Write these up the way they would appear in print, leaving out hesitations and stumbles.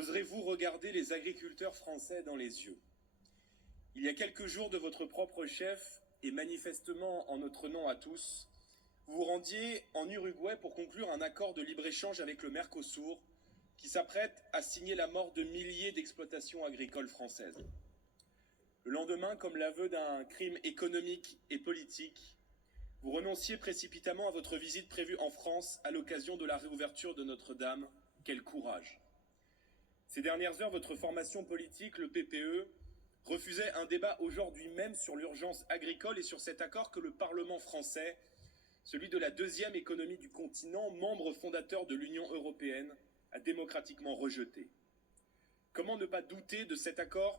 oserez-vous regarder les agriculteurs français dans les yeux? Il y a quelques jours de votre propre chef, et manifestement en notre nom à tous, vous vous rendiez en Uruguay pour conclure un accord de libre-échange avec le Mercosur, qui s'apprête à signer la mort de milliers d'exploitations agricoles françaises. Le lendemain, comme l'aveu d'un crime économique et politique, vous renonciez précipitamment à votre visite prévue en France à l'occasion de la réouverture de Notre-Dame. Quel courage! Ces dernières heures, votre formation politique, le PPE, refusait un débat aujourd'hui même sur l'urgence agricole et sur cet accord que le Parlement français, celui de la deuxième économie du continent, membre fondateur de l'Union européenne, a démocratiquement rejeté. Comment ne pas douter de cet accord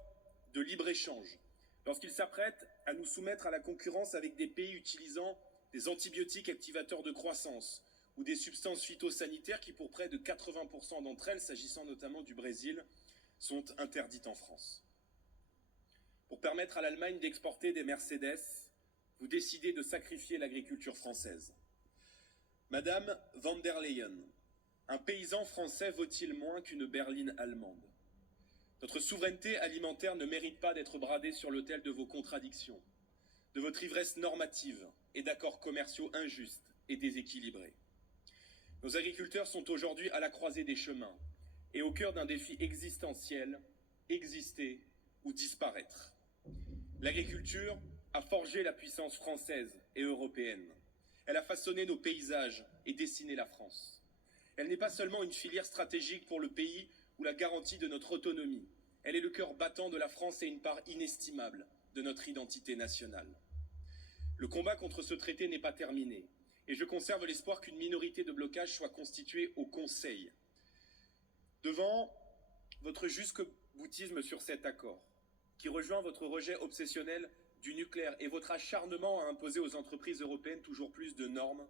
de libre-échange lorsqu'il s'apprête à nous soumettre à la concurrence avec des pays utilisant des antibiotiques activateurs de croissance ou des substances phytosanitaires qui, pour près de 80% d'entre elles, s'agissant notamment du Brésil, sont interdites en France. Pour permettre à l'Allemagne d'exporter des Mercedes, vous décidez de sacrifier l'agriculture française. Madame van der Leyen, un paysan français vaut-il moins qu'une berline allemande? Notre souveraineté alimentaire ne mérite pas d'être bradée sur l'autel de vos contradictions, de votre ivresse normative et d'accords commerciaux injustes et déséquilibrés. Nos agriculteurs sont aujourd'hui à la croisée des chemins et au cœur d'un défi existentiel, exister ou disparaître. L'agriculture a forgé la puissance française et européenne. Elle a façonné nos paysages et dessiné la France. Elle n'est pas seulement une filière stratégique pour le pays ou la garantie de notre autonomie. Elle est le cœur battant de la France et une part inestimable de notre identité nationale. Le combat contre ce traité n'est pas terminé et je conserve l'espoir qu'une minorité de blocage soit constituée au Conseil. Devant votre jusque-boutisme sur cet accord, qui rejoint votre rejet obsessionnel du nucléaire et votre acharnement à imposer aux entreprises européennes toujours plus de normes,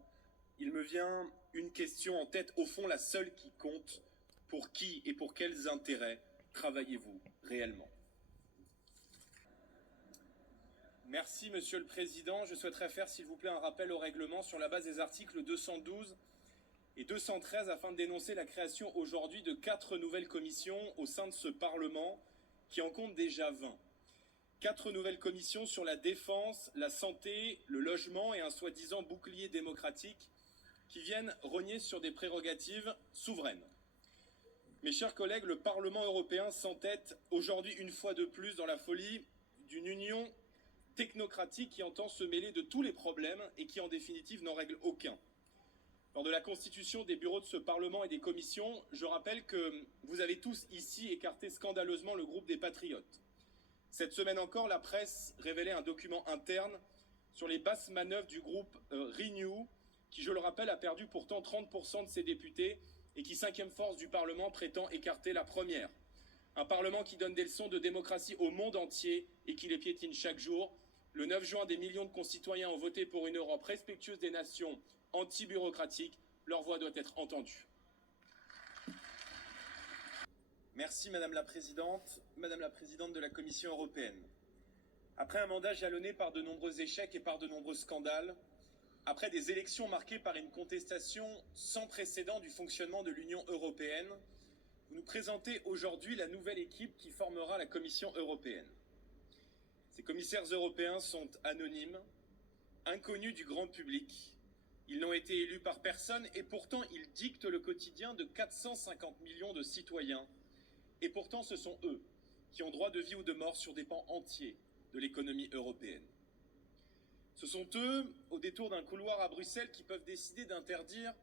il me vient une question en tête, au fond la seule qui compte. Pour qui et pour quels intérêts travaillez-vous réellement? Merci, Monsieur le Président. Je souhaiterais faire, s'il vous plaît, un rappel au règlement sur la base des articles 212 et 213 afin de dénoncer la création aujourd'hui de 4 nouvelles commissions au sein de ce Parlement qui en compte déjà 20. 4 nouvelles commissions sur la défense, la santé, le logement et un soi-disant bouclier démocratique qui viennent rogner sur des prérogatives souveraines. Mes chers collègues, le Parlement européen s'entête aujourd'hui une fois de plus dans la folie d'une union technocratique qui entend se mêler de tous les problèmes et qui en définitive n'en règle aucun. Lors de la constitution des bureaux de ce Parlement et des commissions, je rappelle que vous avez tous ici écarté scandaleusement le groupe des Patriotes. Cette semaine encore, la presse révélait un document interne sur les basses manœuvres du groupe Renew, qui, je le rappelle, a perdu pourtant 30% de ses députés et qui, cinquième force du Parlement, prétend écarter la première. Un Parlement qui donne des leçons de démocratie au monde entier et qui les piétine chaque jour. Le 9 juin, des millions de concitoyens ont voté pour une Europe respectueuse des nations, anti-bureaucratique. Leur voix doit être entendue. Merci Madame la Présidente de la Commission européenne. Après un mandat jalonné par de nombreux échecs et par de nombreux scandales, après des élections marquées par une contestation sans précédent du fonctionnement de l'Union européenne, vous nous présentez aujourd'hui la nouvelle équipe qui formera la Commission européenne. Ces commissaires européens sont anonymes, inconnus du grand public. Ils n'ont été élus par personne et pourtant ils dictent le quotidien de 450 millions de citoyens. Et pourtant ce sont eux qui ont droit de vie ou de mort sur des pans entiers de l'économie européenne. Ce sont eux, au détour d'un couloir à Bruxelles, qui peuvent décider d'interdire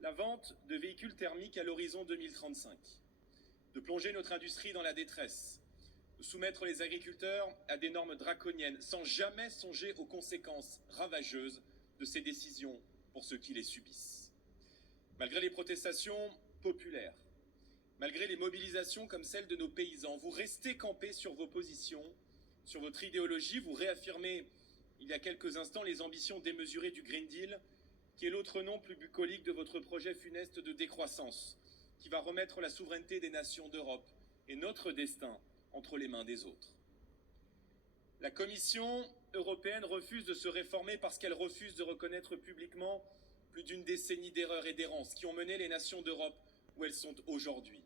la vente de véhicules thermiques à l'horizon 2035, de plonger notre industrie dans la détresse, de soumettre les agriculteurs à des normes draconiennes, sans jamais songer aux conséquences ravageuses de ces décisions pour ceux qui les subissent. Malgré les protestations populaires, malgré les mobilisations comme celle de nos paysans, vous restez campés sur vos positions, sur votre idéologie, vous réaffirmez il y a quelques instants les ambitions démesurées du Green Deal, qui est l'autre nom plus bucolique de votre projet funeste de décroissance, qui va remettre la souveraineté des nations d'Europe et notre destin entre les mains des autres. La Commission européenne refuse de se réformer parce qu'elle refuse de reconnaître publiquement plus d'une décennie d'erreurs et d'errances qui ont mené les nations d'Europe où elles sont aujourd'hui.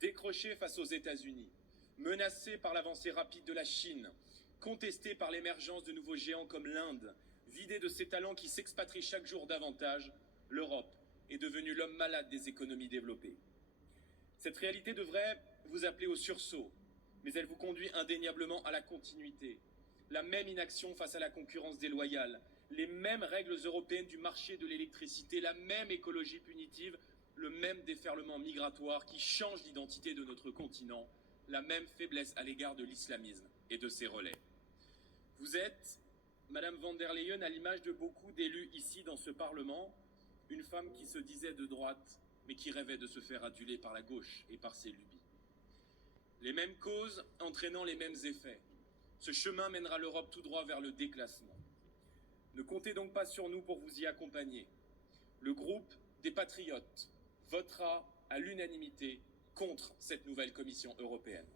Décrochée face aux États-Unis, menacée par l'avancée rapide de la Chine, contestée par l'émergence de nouveaux géants comme l'Inde, vidée de ses talents qui s'expatrient chaque jour davantage, l'Europe est devenue l'homme malade des économies développées. Cette réalité devrait vous appeler au sursaut, mais elle vous conduit indéniablement à la continuité. La même inaction face à la concurrence déloyale, les mêmes règles européennes du marché de l'électricité, la même écologie punitive, le même déferlement migratoire qui change l'identité de notre continent, la même faiblesse à l'égard de l'islamisme et de ses relais. Vous êtes, Madame von der Leyen, à l'image de beaucoup d'élus ici dans ce Parlement, une femme qui se disait de droite, mais qui rêvait de se faire aduler par la gauche et par ses lubies. Les mêmes causes entraînant les mêmes effets. Ce chemin mènera l'Europe tout droit vers le déclassement. Ne comptez donc pas sur nous pour vous y accompagner. Le groupe des Patriotes votera à l'unanimité contre cette nouvelle Commission européenne.